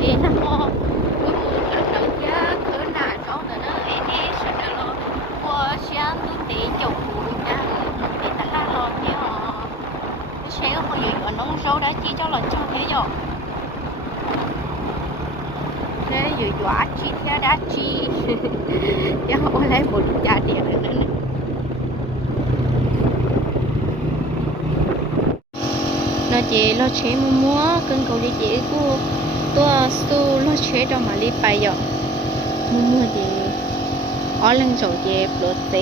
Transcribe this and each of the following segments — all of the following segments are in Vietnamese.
em nó mò lúc lúc đầu giá khởi đà cho nó nó em em sợ nó lo. Qua sáng tôi để chồng phụ ra để ta la lo theo họ sẽ có gì ở nông sâu đã chi cho là cho thế rồi. Thế rồi dọa chi theo đã chi? Cho họ lấy một giá tiền nữa nữa. Nó chị, lo chế mua mua cân cầu đi chị của ตัวสู้รถเชดอมาลีไปหยอกมือมือดีอ๋อเรื่องโจเย็บรถเต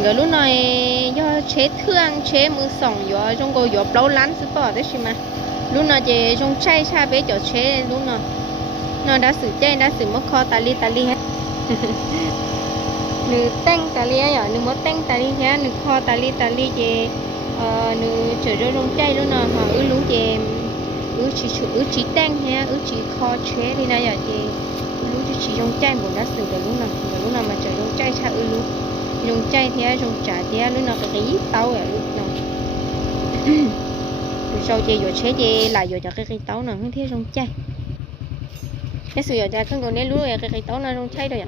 เดี๋ยวลูกหน่อยย่อเช็ดเครื่องเช็ดมือสองย่อจงโกย่อเปล่าล้านสิปอได้ใช่ไหมลูกหน่อยจะจงใช้ชาเบจ่อเช็ดลูกหน่อยนอนดาสือเจ้ดาสือมะคอตาลีตาลีฮะ nữ tanh tali ấy nữ mất tanh tali hết nữ kho tali li chế ờ, nữ trở ra trong chay luôn nào họ ư chế ứ chỉ chủ ư chỉ chỉ kho chế đi này giờ chế lúc chỉ trong chay một đã xử được lúc nào lúc nào mà trở trong chay cha ư lúc dùng chay thì dùng chả thì lúc nào cái cái tàu à lúc nào. Rồi sau chị vừa chế lại vừa cho cái cái tàu nào, không thiết dùng chay cái sự giờ không còn nên lúa cái cái tàu nào dùng chay rồi à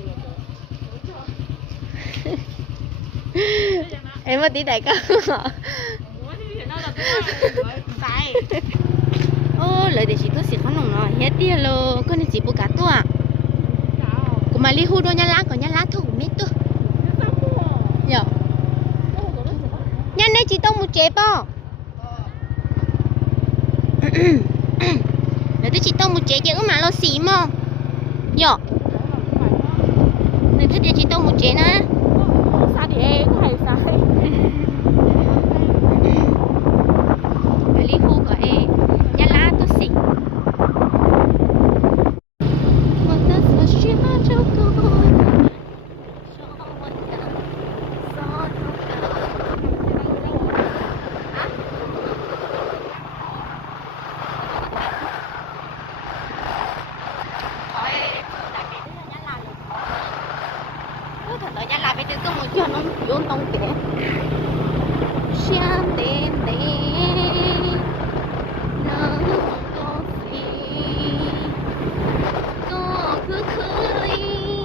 em mất tí đại cơ ô lời để chị tôi xịt không nồng rồi hết đi lo con này chị bù cá tua. À cũng mà li hu đôi nhá lá còn nhá lá thôi cũng biết tua nhở? Nhanh đây chị tông một chế bò để tôi chỉ tông một chế chứ mà lo xí mà nhở? Thích tôi chị tông một chế nữa sao thì em có hay sai để li hu của em nhá lá tôi xịt Một đất và chuyên cho cô thật đó là bây giờ có một chuyện nó vô tông kể Xian tên tên Nó có phi Có cứ khứ đi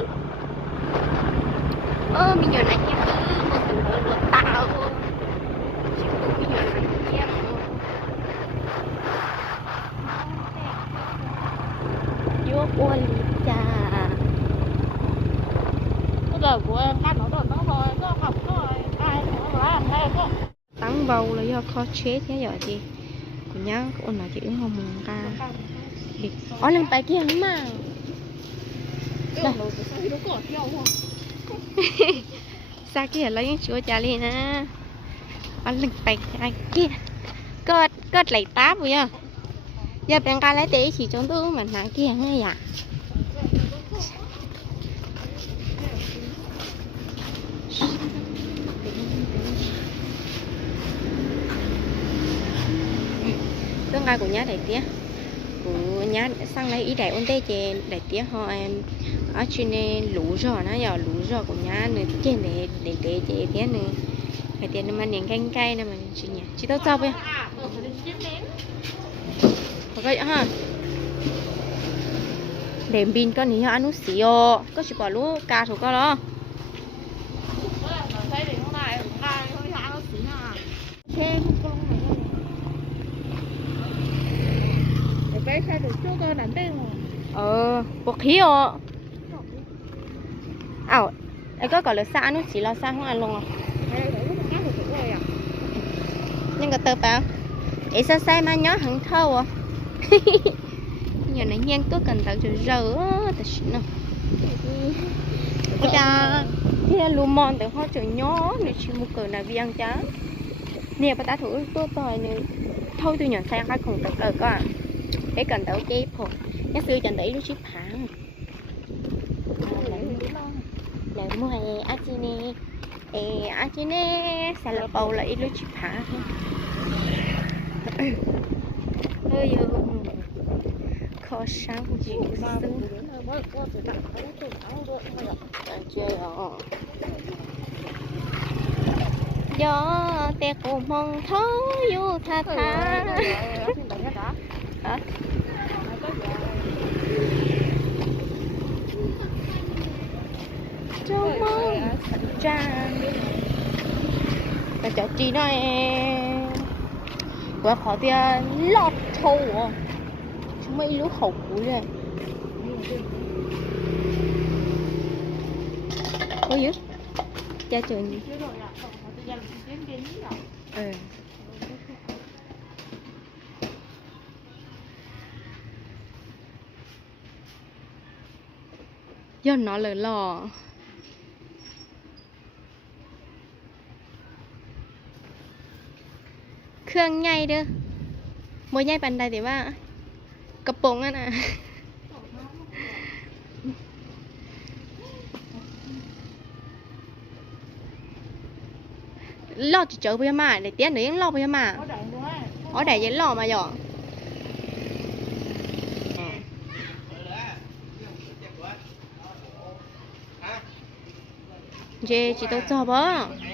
Ơ bây giờ này nha cứ một từ nữa luật tạo Chỉ có bây giờ này nha qua lý cha bây giờ của em cắt nó được nó rồi có học có ai nó nói làm đây có tăng vào là do kho chế thế giờ chị của nhá ôn là chị ứng không mùng ca ở lần bài kia nữa mà. Đây. nó nó xa kia lấy những chỗ trả liền nè ở lần bài kia kia. Cất cất lấy táp rồi giờ giờ bạn ca lấy tí chỉ chúng tôi mình nặng kia nghe à? Tương lai của nhá đại tía. Của nhá sang lấy ý đại ôn tê chè đại tía họ em. Ở trên này lũ rò nó giờ, lũ rò của nhá nữa trên để để để chè tía nữa cái tiền mà niềng canh cay nè mà chị nhỉ chị tao sao vậy ok ha để pin con này ăn nút xíu có chỉ bỏ lú cà thủ con đó. Ờ buộc khí ờ ảo ấy có gọi là xa nó chỉ là xa không? Ăn luôn à nhưng cái tờ bảo ấy sao sai mà nhớ hẳn thâu à giờ này nhanh tôi cần tao rồi rỡ ta xin nó cha thì là lù mòn từ họ trời nhó nếu chỉ một cờ là viang chá nè bà ta thử tôi tòi nè. Thôi tôi nhận sang hai cùng tập lời có cái cần tao chế phổ nhắc xưa chẳng thấy lúc chip hàng. Lại mua nè á chi nè xà lợ bầu lại lúc chip hàng hơi khó sáng có gió tè cổ mong thấu vô tha tha hả trong mong tràn và cho chị em, và khó tiền lọt 커요. 정말 이로 커요. có dứt cha trường gì ừ. do nó lỡ lò khương ngay đưa บ่ใหญ่ปานใดแต่ว่ากระโปรงอ่ะนะ lo chỉ chở bây giờ mà để tiền nữa lo bây giờ mà ở đây vẫn lo mà dọn chị chị tôi cho bó chị tôi cho lo tôi đang thầu nó là sắc không tác thắng nhỉ bây giờ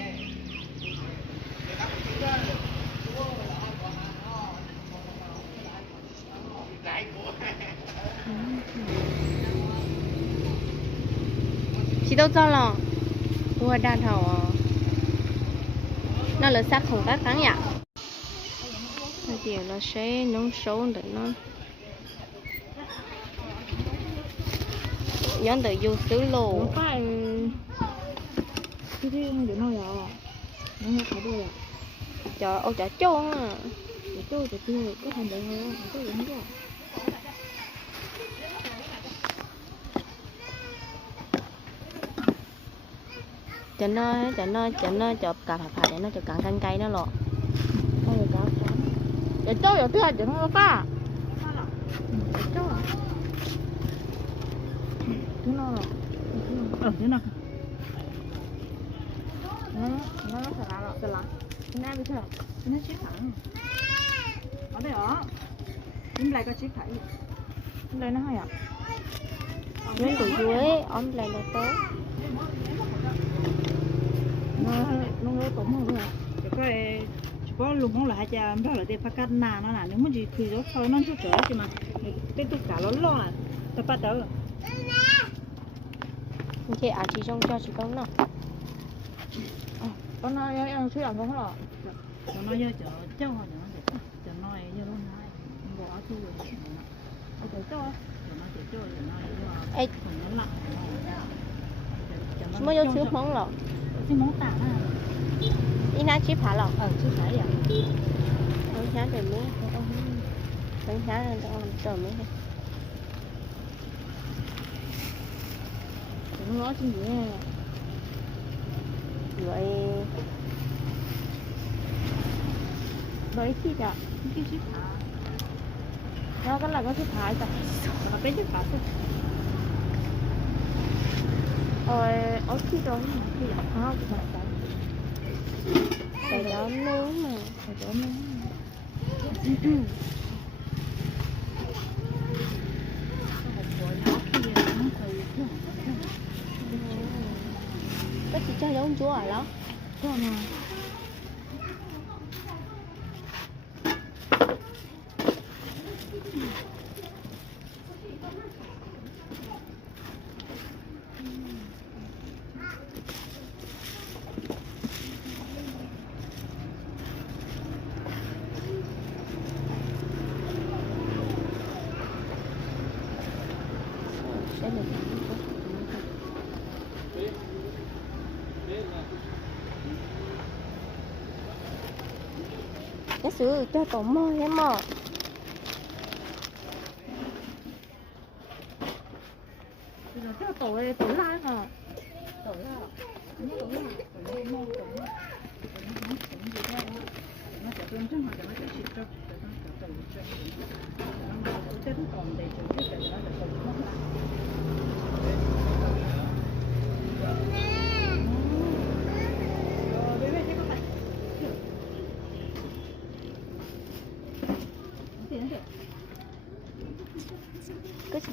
nó sẽ nóng sâu để nó? Nhón từ vô xứ lù Đúng phải. cái gì để nó nhỏ nó không phải đâu trời ôi trời chôn à để tôi để tôi có thành đấy không tôi cũng có cho nó cho nó cho nó cho cà phà phà để nó cho cắn canh cây nó lọ để tôi ở tôi để nó để tôi thế nào ở thế nào nó. Nó nó sẽ là sẽ là nó bị thế nó chết thẳng. Ở đây ở nhưng lại có chết thẳng. Đây nó hay à? Lên từ dưới. Ôm lại là tốt nó nó cũng rồi, chỉ có chỉ có lùng không là hai cha đó là để phát cát nà nó là nếu mà gì thì nó thôi nó chút trở chứ mà cái tất cả nó lo là ta bắt đầu chị à chị trong cho chị con nó con nó em em suy làm không lo con nó giờ chở cho họ chở chở nó giờ nói bỏ thu rồi ở chở cho chở nó chở cho chở nó ê nó lặng mới vô lọ cái món tả à đi na chip hả lọ ở chứ phải à không sáng để miếng không sáng là ông chờ miếng nó nói chuyện gì nè vậy với chi cả cái chiếc thả nó có là có chiếc thả cả nó biết chiếc thả thôi rồi ở đó khi đó nó cũng phải đó miếng mà phải đó mới có chị cho giống chúa ở đó. Sao mà sẽ được cái sự cho tổ mơ em mà Bây giờ cái tổ này tổ lai mà Tổ lai à Nó tổ lai Tổ lai mô tổ lai Tổ lai nó tổ gì đó Nó sẽ tương chân hoặc là nó sẽ chịu cho Để nó sẽ tổ cho Nó tổ cho nó còn để chủ yếu để nó là tổ mất lại Ờ, bế bế thế có phải Nó tiền nó tiền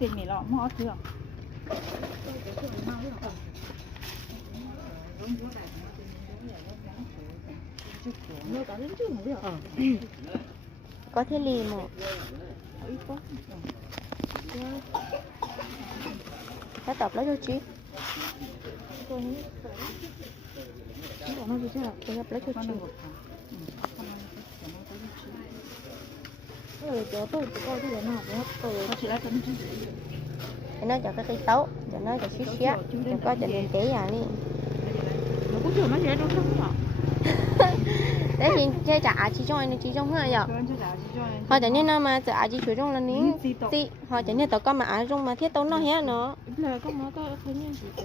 kia ở cái gì nó là nó đỏ ít luôn gì à Đừng cho mấy cái thứ nó là nó tiền mì lọ mò chưa nó cả đến trước mà biết ờ có thể lì mà ít quá đã tập lấy cho chị nó gì chứ tôi gặp lấy cho chị rồi cho tôi coi cái nào nó nó chỉ cho nó cho cái cây tấu cho nó cho xíu xíu cho có cho nên té à đi nó cũng chưa mấy cái đâu không ạ đấy thì chơi trả chị cho anh chị trong hai giờ. Họ cho nên nó mà giờ chị chủ trong là nín tí họ cho nên tao có mà ăn trong mà thiết tấu nó hết nó. Là có mà có thấy như gì thế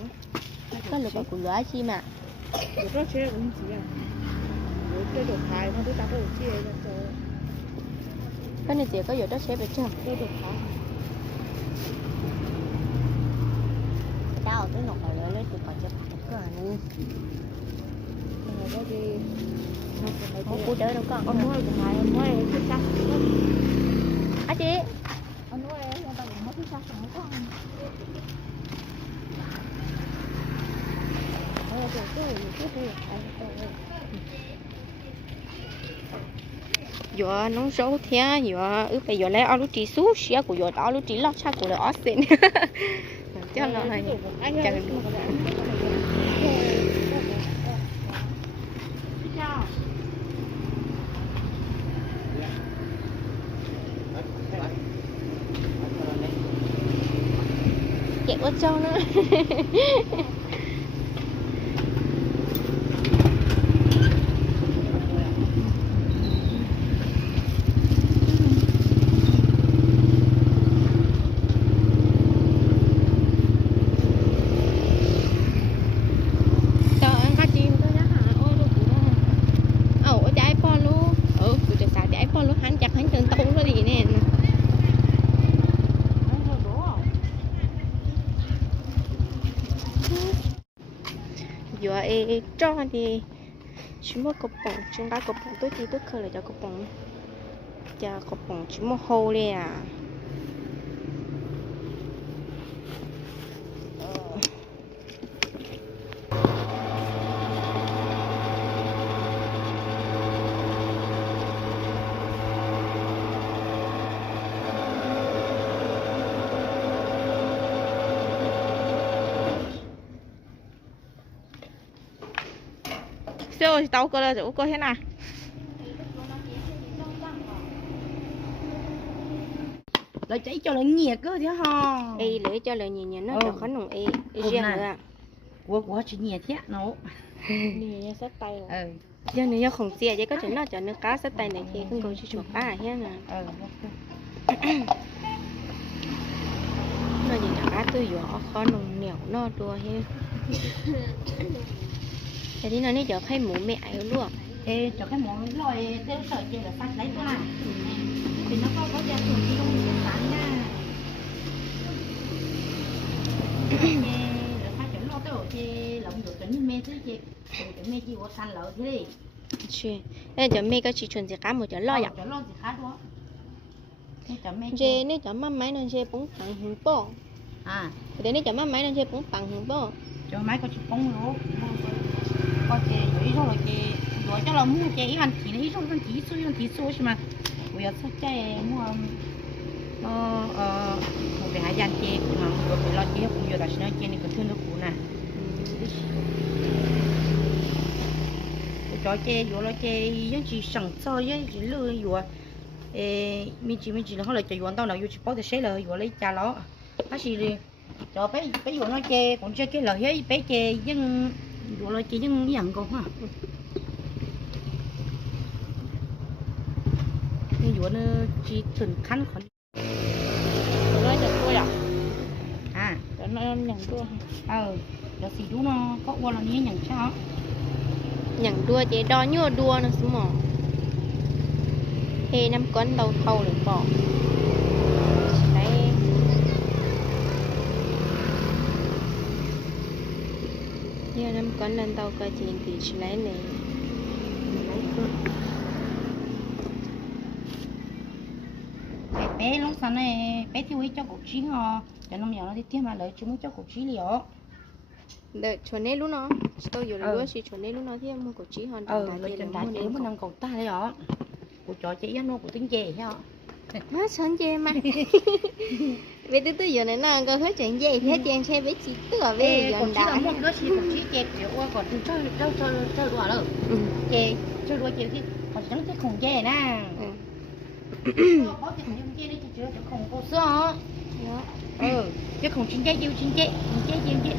có của lửa chi mà. Được đó chơi cũng gì à. Được cái đồ thái nó tôi tao có chia cho cái này chỉ có giờ đó sẽ bị chưa cái đồ thái tao tới vào lửa lấy từ còn cho cái này có gì? Không cú đỡ đâu con. Ông nuôi của mày ông nuôi thích chắc à chị. Ông nuôi ông ta cũng mất thích chắc không có Ờ, rồi cái gì cái gì anh tôi nóng số thế giờ ước bây giờ lấy áo lúa chỉ số xía của áo lúa chỉ lót cha của áo xịn cho nó này Chẳng chạy qua cho nó đi. Chỉ một cục bóng, chúng ta cục bóng tôi thì tôi khơi là cho cục bóng. Cho cục bóng chỉ một hồ đi à. Siêu tao cơ là chỗ cơ thế nào? Lại cháy cho nó nhiệt cơ chứ ha Ê, lấy cho lời nhìn nhìn nó Ừ. cho khó nồng Ừ, riêng này. nữa à của của chị nhiệt thế nó. Nè, sát tay rồi. Ừ. Giờ như không xìa chứ có chuyện nó cho nó cá sát tay này thì không có chỉ chuột cá à hết nè ừ Nó nhìn là cá tư giỏ khó nồng nẻo nó đùa hết Thế thì nó nên cho khay mũ mẹ ấy luôn Ê, cho cái món rồi tiêu sợi kia là phát lấy thôi thì nó có có gia thường đi không được bán nha chê rồi phát chuẩn lo tiêu chê lộng được chuẩn mê thứ chê rồi chuẩn mê chi của khăn lợ thế đi Chuyện Nên cho mẹ có chỉ chuẩn gì cá một cho lo Ờ, dạ chuẩn lo gì khác đó Thế chuẩn mê Chê nếu cho mắm máy nó chê bóng bằng hình bò à Thế nếu cho mắm máy nó chê bóng bằng hình bò cho máy có chụp bông lỗ có chê rồi rồi chê rồi cho là mua chê ít ăn, chỉ ít trong ăn chỉ số ăn chỉ số mà. Bây giờ sao mua ờ ờ một cái hai gian chê mà một cái lo chê cũng nhiều là nó chê này còn thương nó cũ nè. Cho chê vừa lo chê những chỉ sẵn cho những chỉ lừa vừa ê, mình chỉ mình chỉ là họ lại chạy vừa tao nào vừa chỉ bảo được xe là vừa lấy cha nó bác sĩ cho bé bé vừa nó chê còn cái lời ấy bé chê nhưng vừa lo chê nhưng nhận còn ha nhưng vừa nó chỉ từng khăn còn nói cho tôi à? Nó nhận đua ờ đó xì đu nó có qua là như nhận sao? Nhận đua chế đo nhua đua nó xuống mỏ. Hê năm con đầu thầu được bỏ. Đấy năm con lần đầu cơ chuyện thì chỉ lấy này bé lúc sáng này bé thiếu ấy cho cổ trí họ cho nó mèo nó đi tiếp mà lấy chúng cho cổ trí liệu đợi chuẩn nét lúc nó. Tôi giờ Ừ. là chỉ chuẩn nét lúc nó thì một cổ trí hơn ờ lấy chân đá chế một năm cầu ta đấy đó cổ chó ăn nó cổ tính chè theo Má sân chê mà Vì tôi tôi giờ này nó có hết chuyện gì Hết chuyện xe với chị tựa dần trí là đã một đứa chỉ cổ trí chè qua còn cho cho cho cho đùa rồi Ừ. chè cho đùa chè thì còn chẳng cái khủng chè nè. Ừ. có cái khủng chè đấy cho khủng cổ sữa Đó. ừ chứ không chín trái chiêu chín trái chín trái chiêu chứ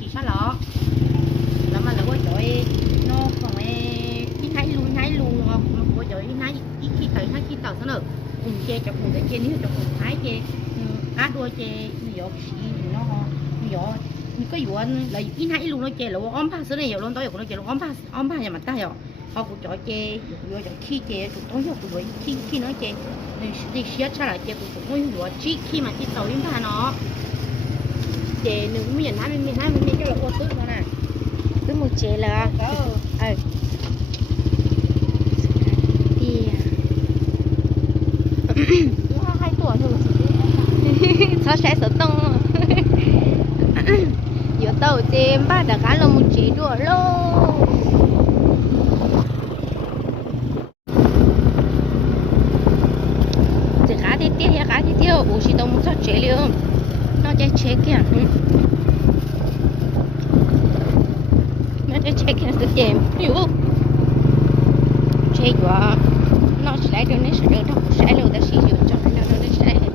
chỉ sao lọ là mà là có trời nó còn ấy ít hái luôn hái luôn mà có trời ít hái ít khi tới hái khi tàu sao nữa cùng chê cho cùng cái chê nếu cho cùng hái chê á đua chê nhiều xí nó nhiều có dụ anh là ít hái luôn nó chê là ôm pa sữa này nhiều luôn tối nó chê là ôm pa ôm pa nhà mặt ta rồi họ cũng cho chê rồi cho khi chê cũng tối cũng rồi khi khi nó chê thì xía trả lại chê cũng cũng có dụ chi khi mà chi tàu im pa nó chê nữa cũng nhận hai mươi hai mươi cho là ô tứ nữa nè. Cứ một chế là ờ Ừ Thì hai tuổi thôi Sao sẽ sợ tông giữa tàu chê ba đã cá là một chỉ đùa luôn Chỉ cá thì tiếc hay cá thì tiêu bố chỉ tông cho chế liệu. Nó chạy chế kìa. Nó chạy chế kìa tự chế Hiểu không? Chế quá. Nó sẽ lấy được, nó sẽ được đâu sẽ được. Ta sử dụng cho nó nó sẽ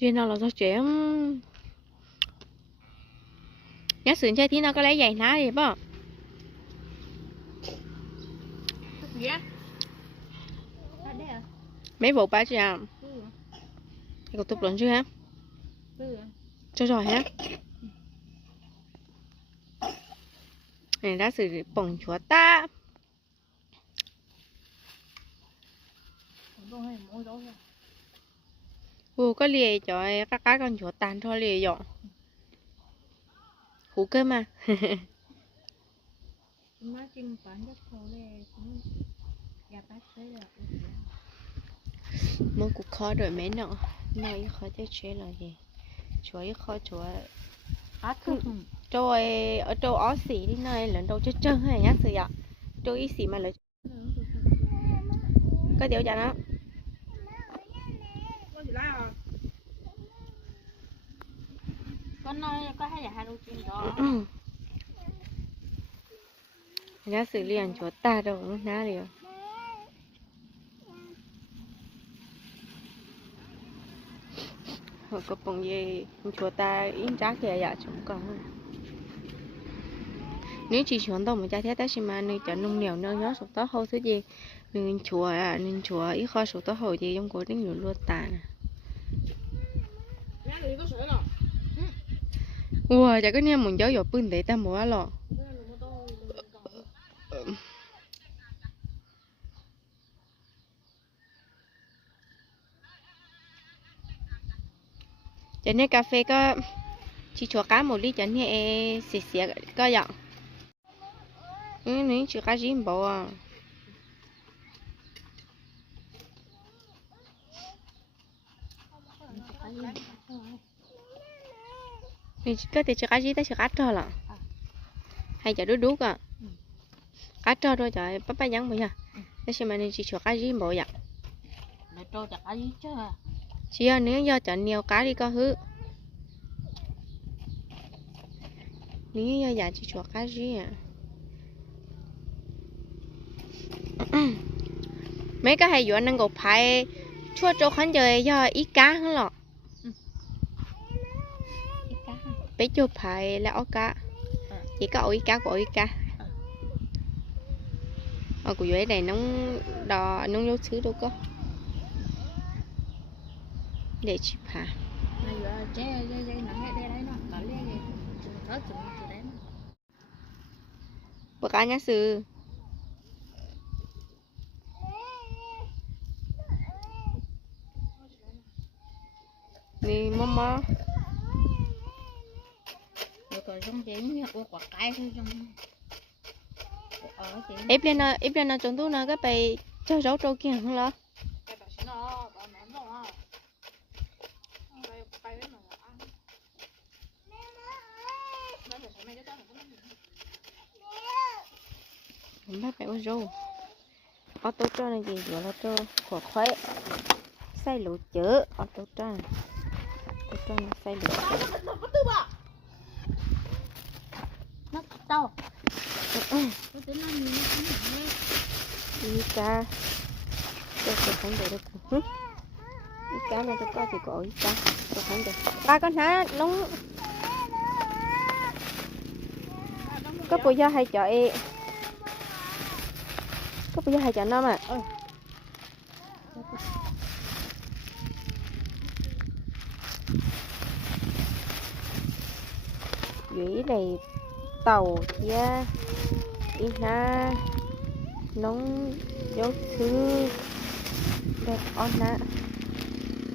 Chuyện nào là do chuyện Nhớ sườn chơi thì nó có lấy giày ná gì à Mấy vụ ba chứ à? Thì có tục luận chưa hả? Ừ Cho rồi hả? Này đã xử bỏng chúa ta. Không hay mua đâu rồi Vô có lìa cho các cái con chúa tàn thôi lìa dọn. Hú cơ mà. Chim bán rất đây cũng gặp bác là khó đổi mấy nọ Nói khó chơi chế là gì ý khó chúa á thương Trôi ở châu Ó xỉ đi nơi lần đầu chơi chơi hay nhá sự ạ. Trôi xỉ mà lấy Có điều cho nó con gì lại à con nói có hay là hai đôi chim đó. Giá xử liền chúa ta đâu cũng ná hồi có bằng gì chùa ta in giá kìa dạ chúng con nếu chỉ chọn đâu mà cha thế xem mà nơi chợ nông nghèo nơi nhớ sụt hậu thứ gì. Nên chùa à nên chùa ít kho sụt tóc hậu gì trong cổ tiếng nhiều luôn tà nè Nhà này có sữa rồi. wow chả có nghe mình giáo dục bưng để ta mua lọ. Chả nên cà phê có chỉ chùa cá một ly, chả nên xì xì có dọn ừ nếu chỉ cá gì bảo à thì có thể cá gì ta chỉ cá trò lọ. Hay chả đú đú à cá trò thôi trời bắp nhắn bây giờ. Thế xem mà nên chỉ cá gì bảo vậy cho chặt cái gì chứ. chỉ là nếu do chọn nhiều cá đi có hứ. Nếu do giả chỉ chuột cá gì à. Mấy cái hay dọn năng gột phải. Chua chỗ khán giờ do ít cá hơn lọ Ít cá ha. Bé chua phải là cá chỉ có ổi cá của ổi cá ở của dưới này nóng đò nóng nấu thứ đâu có? Để chị phá Này giờ chế chế chế nặng cái đây đấy nó. Cả lia gì. Chừng thớ chừng chừng đấy nó. bữa cá nhá sư đi mama Trong chế như của quả cái trong. Ở lên nó ép lên nó trong túi nó cái bày cho rau trâu kia không lo? Bắt phải ôi rau. Ở tôi cho này gì gọi là cho quả khoái xay lụt chữ ở tôi cho này. Tôi cho nó xay lụt chữ nó đi cá tôi sẽ không để được. Đi cá này tôi có thì có đi cá tôi không được ba con hả? Nóng có bùi giờ hay chọi, có bùi giờ hay chọi năm à? Dưới này tàu ya đi ha. Nóng dấu thứ. Đẹp on nè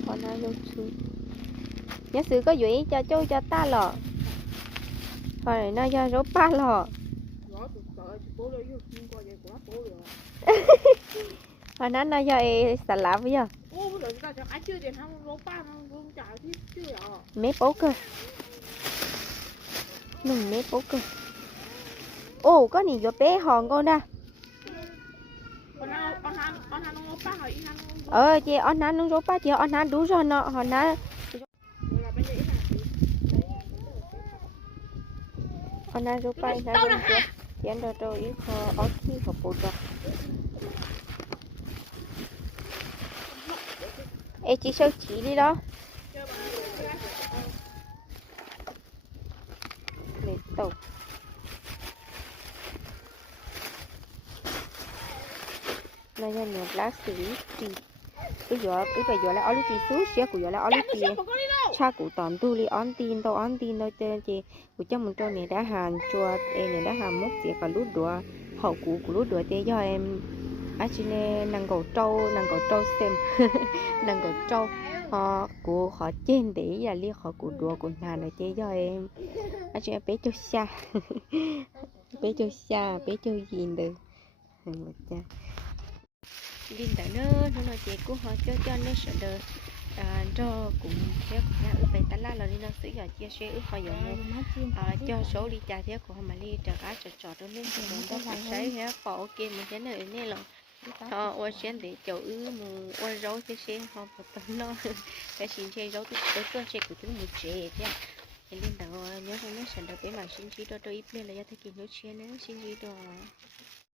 on nè dấu thứ. Nhớ sự có dũy cho chú cho ta lọ. Hồi nó cho rốt ba lọ. Hồi nãy nó cho xà lạ bây giờ. Ô, bố cơ. Nùng mé bố cơ ô có nỉ bé hòn con nó ờ chị on nán chị on đủ rồi nó hòn nán Rồi on nán ba nán ba chén đồ đồ ít kho ớt chi kho bột đồ ê chị sao chỉ đi đó để tàu này là nè lá xử lý bây giờ bây giờ là ở lúc chị xuống xe của giờ là ở lúc chị cha của tòn tu li on tin tao on tin tao chơi chị của trong một trâu này đã hàng chùa em này đã hàng mốc chị cả lút đùa hậu cũ của lút đùa thế cho em à chị nè nàng cầu trâu nàng cầu trâu xem. Nàng cầu trâu. Họ của họ trên để là li họ của đùa của nàng này chơi cho em à chị em bé cho xa. Bé cho xa bé cho gì được cha linh tại nó nó nói chị của họ cho cho nó sợ đời à, cho cũng theo của nhà ở bên ta la là đi nó sử dụng chia sẻ ở họ dùng à, cho số đi trả theo của họ mà đi trả cá cho trò đó lên thì nó có phải sấy hết bỏ ok mình thế này nên là họ qua xem để chỗ ư mù qua rau thế xem họ một tấm nó. Cái xin chơi rau thì tới cơ chơi của chúng một trẻ thế lên đầu nhớ không nhớ sẵn đầu cái mà xin chỉ đó tôi ít lên là do thấy kỳ nó chia nữa xin gì đó